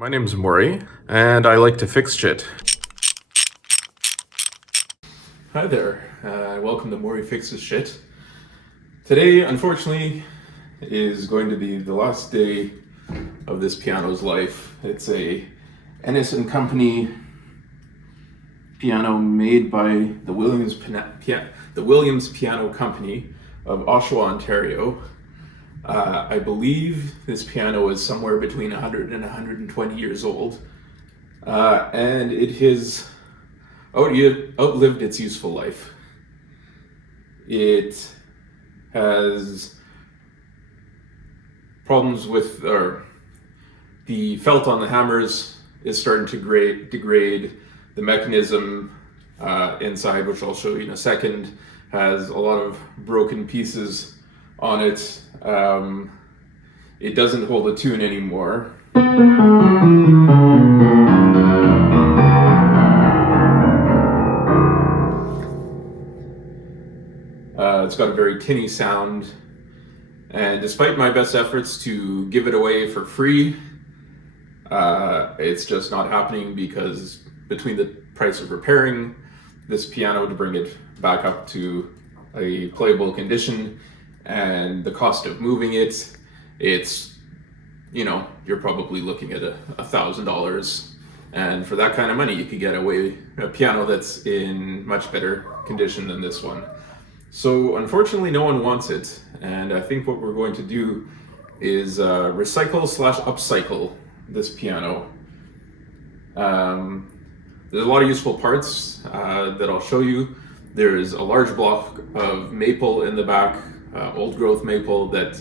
My name's Maury, and I like to fix shit. Hi there, welcome to Maury Fixes Shit. Today, unfortunately, is going to be the last day of this piano's life. It's a Ennis & Company piano made by the Williams Piano Company of Oshawa, Ontario. I believe this piano is somewhere between 100 and 120 years old, and it has outlived its useful life. It has problems with, the felt on the hammers is starting to degrade. The mechanism inside, which I'll show you in a second, has a lot of broken pieces on it. It doesn't hold a tune anymore. It's got a very tinny sound, and despite my best efforts to give it away for free, it's just not happening, because between the price of repairing this piano to bring it back up to a playable condition and the cost of moving it, it's, you're probably looking at $1,000. And for that kind of money, you could get a piano that's in much better condition than this one. So unfortunately, no one wants it. And I think what we're going to do is recycle/upcycle this piano. There's a lot of useful parts that I'll show you. There's a large block of maple in the back, old growth maple that,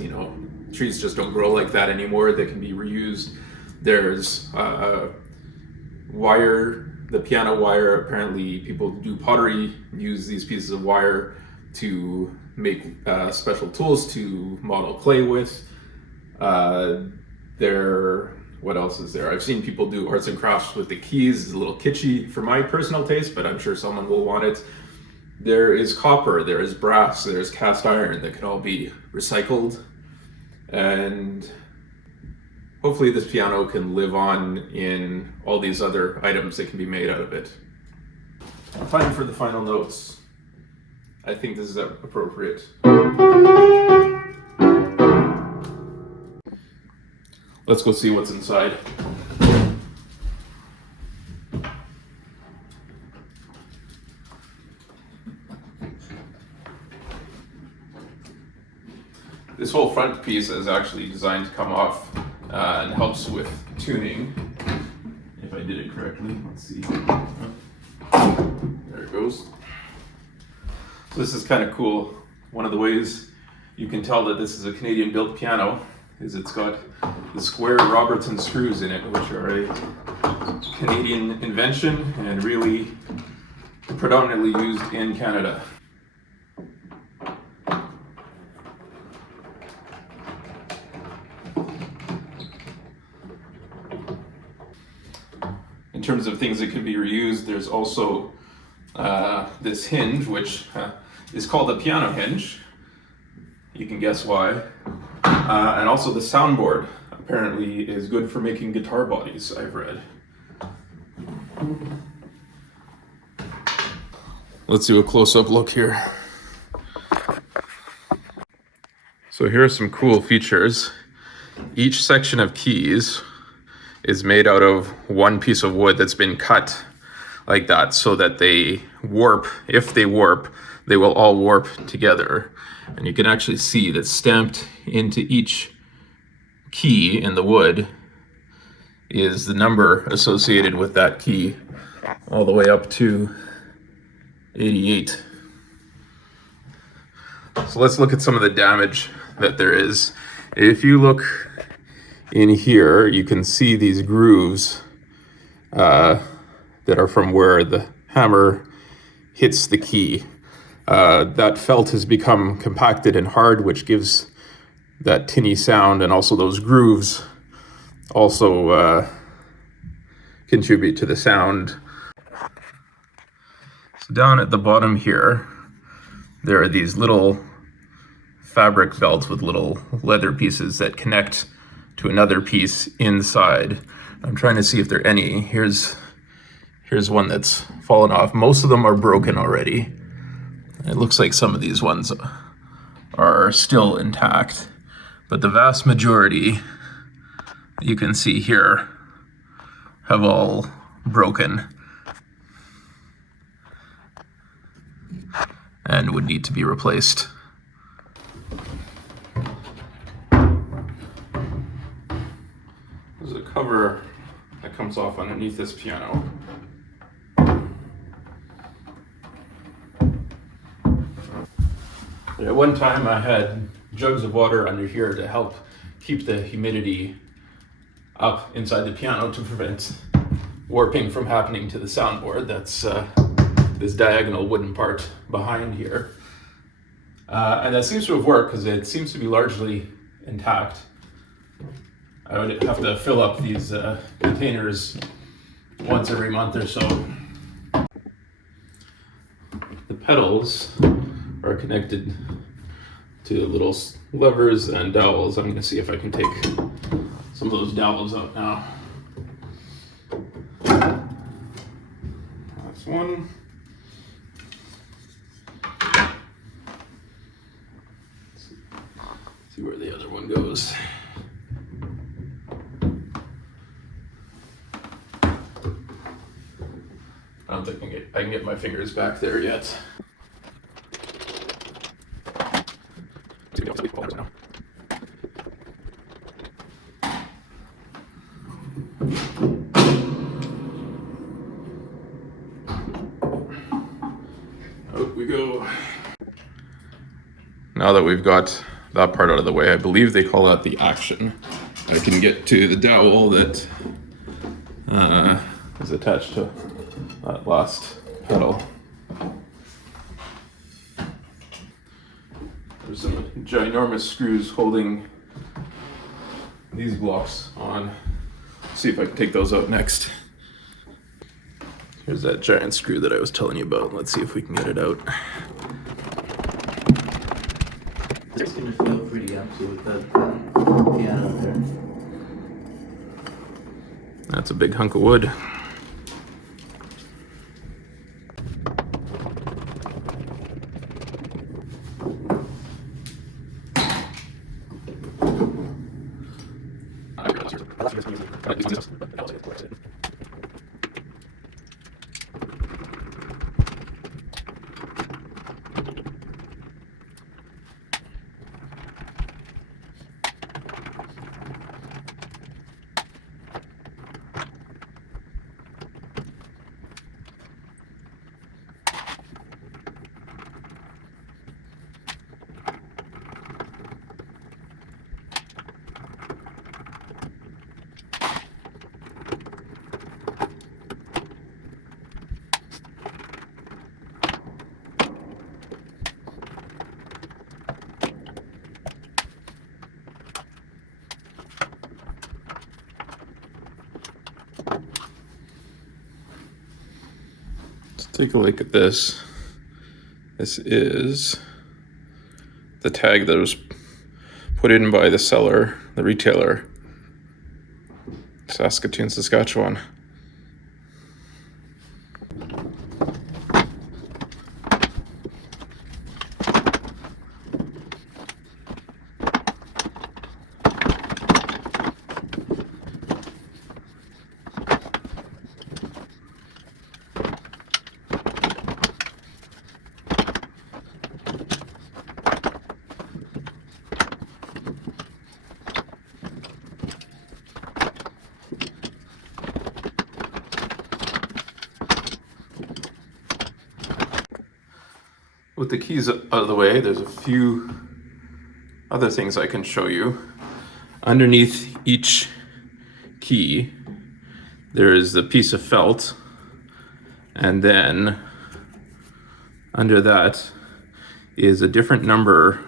trees just don't grow like that anymore, that can be reused. There's wire, the piano wire. Apparently people who do pottery use these pieces of wire to make special tools to model clay with. What else is there? I've seen people do arts and crafts with the keys. It's a little kitschy for my personal taste, but I'm sure someone will want it. There is copper, there is brass, there's cast iron that can all be recycled. And hopefully this piano can live on in all these other items that can be made out of it. Time for the final notes. I think this is appropriate. Let's go see what's inside. This whole front piece is actually designed to come off and helps with tuning. If I did it correctly, let's see. There it goes. So this is kind of cool. One of the ways you can tell that this is a Canadian built piano is it's got the square Robertson screws in it, which are a Canadian invention and really predominantly used in Canada. In terms of things that can be reused, there's also this hinge, which is called a piano hinge. You can guess why. And also the soundboard apparently is good for making guitar bodies, I've read. Let's do a close-up look here. So here are some cool features. Each section of keys is made out of one piece of wood that's been cut like that, so that they warp. If they warp, they will all warp together. And you can actually see that stamped into each key in the wood is the number associated with that key, all the way up to 88. So let's look at some of the damage that there is. If you look in here, you can see these grooves that are from where the hammer hits the key. That felt has become compacted and hard, which gives that tinny sound, and also those grooves also contribute to the sound. So down at the bottom here, there are these little fabric belts with little leather pieces that connect to another piece inside. I'm trying to see if there are any. Here's one that's fallen off. Most of them are broken already. It looks like some of these ones are still intact, but the vast majority, you can see here, have all broken and would need to be replaced. There's a cover that comes off underneath this piano. At one time I had jugs of water under here to help keep the humidity up inside the piano to prevent warping from happening to the soundboard. That's this diagonal wooden part behind here. And that seems to have worked because it seems to be largely intact. I would have to fill up these containers once every month or so. The pedals are connected to little levers and dowels. I'm going to see if I can take some of those dowels out now. That's one. Let's see where the other one goes. I don't think I can get my fingers back there yet. Out we go. Now that we've got that part out of the way, I believe they call that the action. I can get to the dowel that is attached to that last pedal. There's some ginormous screws holding these blocks on. Let's see if I can take those out next. Here's that giant screw that I was telling you about. Let's see if we can get it out. It's gonna feel pretty empty with that piano there. That's a big hunk of wood. Take a look at this. This is the tag that was put in by the seller, the retailer, Saskatoon, Saskatchewan. With the keys out of the way, there's a few other things I can show you. Underneath each key, there is a piece of felt, and then under that is a different number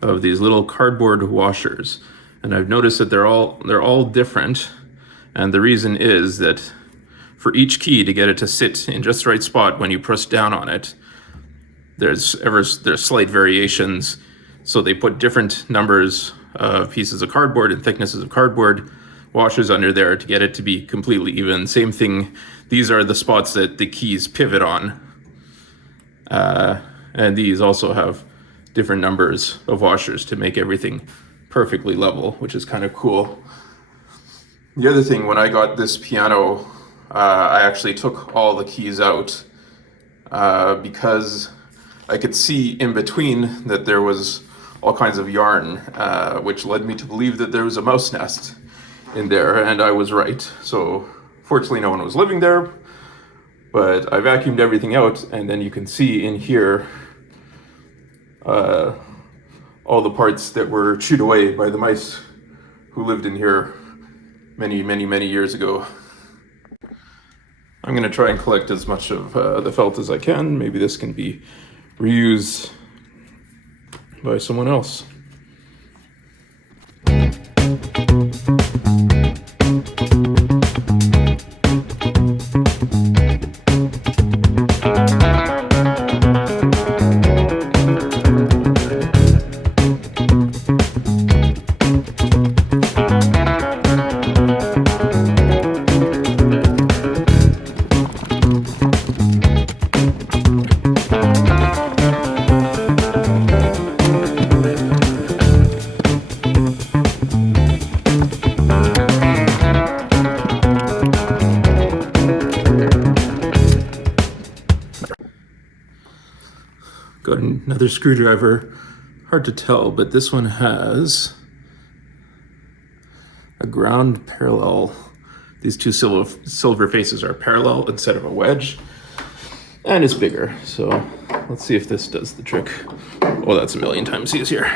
of these little cardboard washers. And I've noticed that they're all different, and the reason is that for each key to get it to sit in just the right spot when you press down on it, there's slight variations. So they put different numbers of pieces of cardboard and thicknesses of cardboard washers under there to get it to be completely even. Same thing, these are the spots that the keys pivot on. And these also have different numbers of washers to make everything perfectly level, which is kind of cool. The other thing, when I got this piano, I actually took all the keys out because I could see in between that there was all kinds of yarn, which led me to believe that there was a mouse nest in there, and I was right. So fortunately no one was living there, but I vacuumed everything out, and then you can see in here all the parts that were chewed away by the mice who lived in here many years ago. I'm gonna try and collect as much of the felt as I can. Maybe this can be reused by someone else. Got another screwdriver. Hard to tell, but this one has a ground parallel. These two silver faces are parallel instead of a wedge, and it's bigger. So let's see if this does the trick. Oh, that's a million times easier.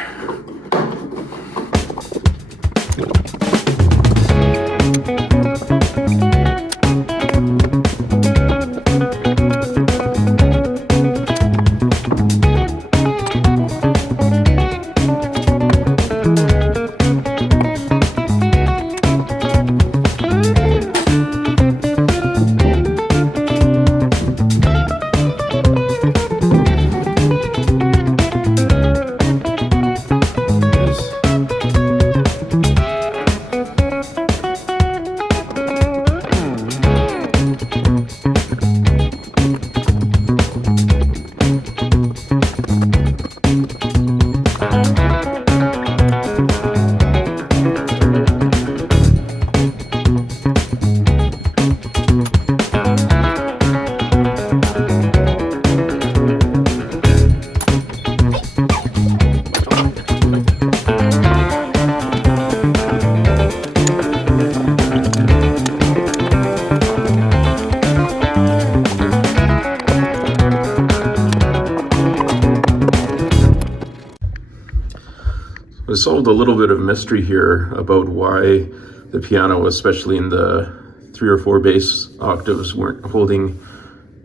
I solved a little bit of mystery here about why the piano, especially in the 3 or 4 bass octaves, weren't holding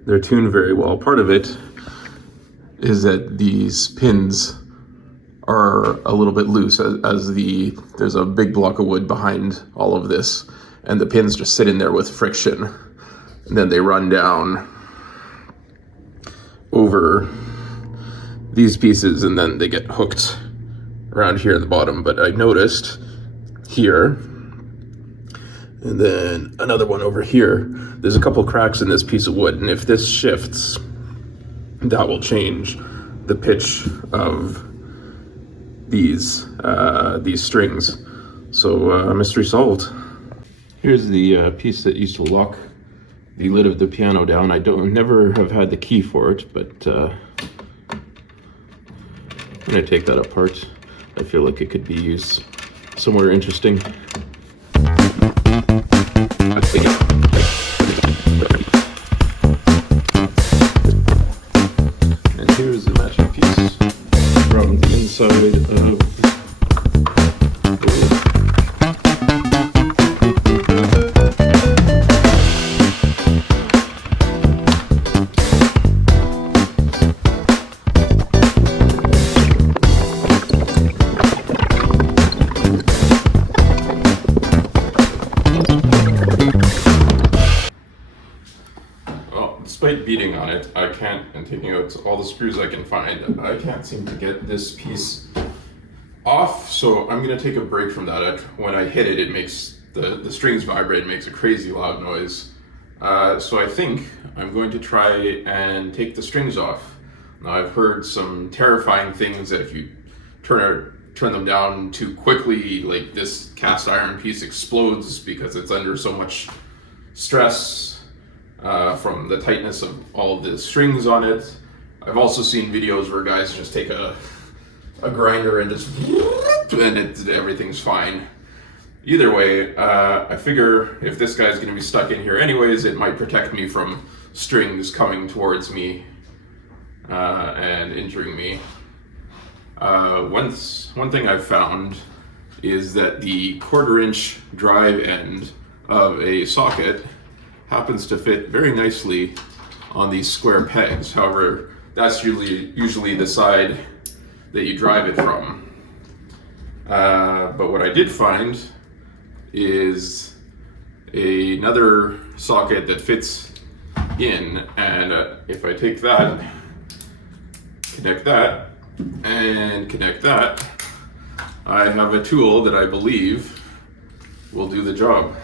their tune very well. Part of it is that these pins are a little bit loose, as there's a big block of wood behind all of this, and the pins just sit in there with friction, and then they run down over these pieces, and then they get hooked around here at the bottom. But I noticed here, and then another one over here, there's a couple cracks in this piece of wood, and if this shifts, that will change the pitch of these strings. So mystery solved. Here's the piece that used to lock the lid of the piano down. I never have had the key for it, but I'm gonna take that apart. I feel like it could be used somewhere interesting. And here's the matching piece from the inside of the wood. Despite beating on it, and taking out all the screws I can find, I can't seem to get this piece off, so I'm going to take a break from that. When I hit it, it makes the strings vibrate and makes a crazy loud noise. So I think I'm going to try and take the strings off. Now I've heard some terrifying things that if you turn them down too quickly, like this cast iron piece explodes because it's under so much stress from the tightness of all of the strings on it. I've also seen videos where guys just take a grinder and just and everything's fine. Either way, I figure if this guy's going to be stuck in here anyways, it might protect me from strings coming towards me and injuring me. One thing I've found is that the 1/4 inch drive end of a socket happens to fit very nicely on these square pegs. However, that's usually the side that you drive it from. But what I did find is another socket that fits in, and if I take that, connect that, and connect that, I have a tool that I believe will do the job.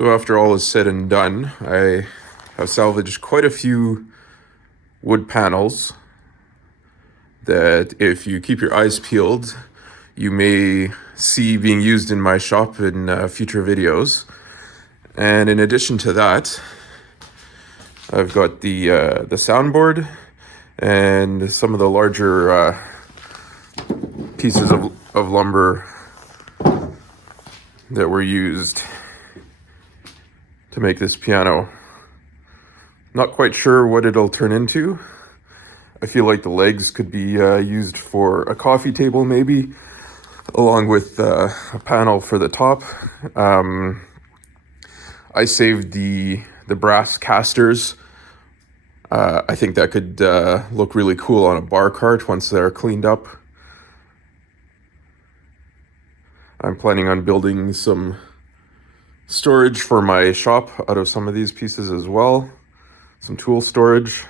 So after all is said and done, I have salvaged quite a few wood panels that, if you keep your eyes peeled, you may see being used in my shop in future videos. And in addition to that, I've got the soundboard and some of the larger pieces of lumber that were used to make this piano. Not quite sure what it'll turn into. I feel like the legs could be used for a coffee table maybe, along with a panel for the top. I saved the brass casters. I think that could look really cool on a bar cart once they're cleaned up. I'm planning on building some storage for my shop out of some of these pieces as well. Some tool storage.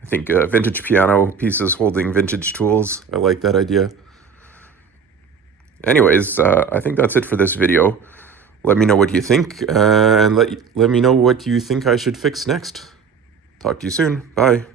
I think vintage piano pieces holding vintage tools. I like that idea. Anyways, I think that's it for this video. Let me know what you think, and let me know what you think I should fix next. Talk to you soon. Bye.